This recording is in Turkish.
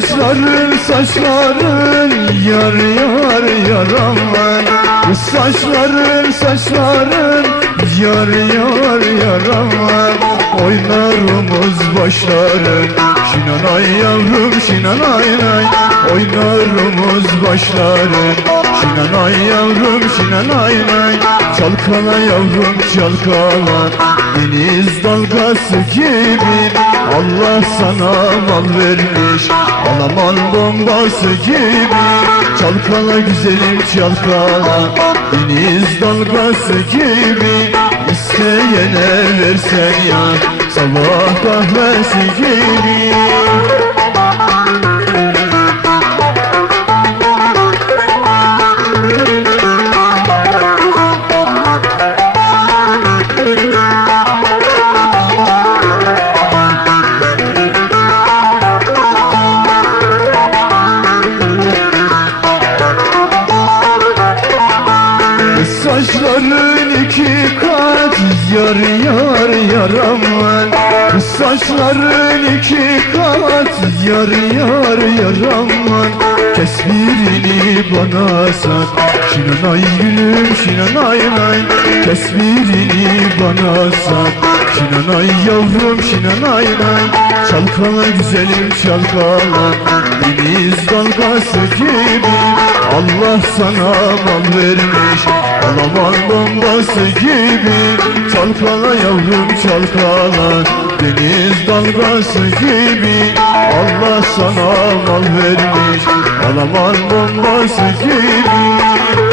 Saçların saçların yar yar yaraman saçların saçların yar yar yaraman Oynarımız başların Şinanay yavrum şinanay nay. Oynarımız başların Şinanay yavrum şinanay nay. Çalkala yavrum çalkala. Deniz dalgası gibi. Allah sana mal vermiş Alaman bombası gibi. Çalkala güzelim çalkala. Deniz dalgası gibi. İsteyene versen ya Sabah kahvesi gibi yar yaraman Saçların iki kat yar yar yaraman Kes birini bana sat. Şinanay gülüm şinanay nay. Kes birini bana sat Şinanay yavrum şinanay nay. Çalkala güzelim çalkala Deniz dalgası gibi Allah sana mal vermiş. Alaman bombası gibi Çalkala yavrum çalkala Deniz dalgası gibi Allah sana mal vermiş. Alaman bombası gibi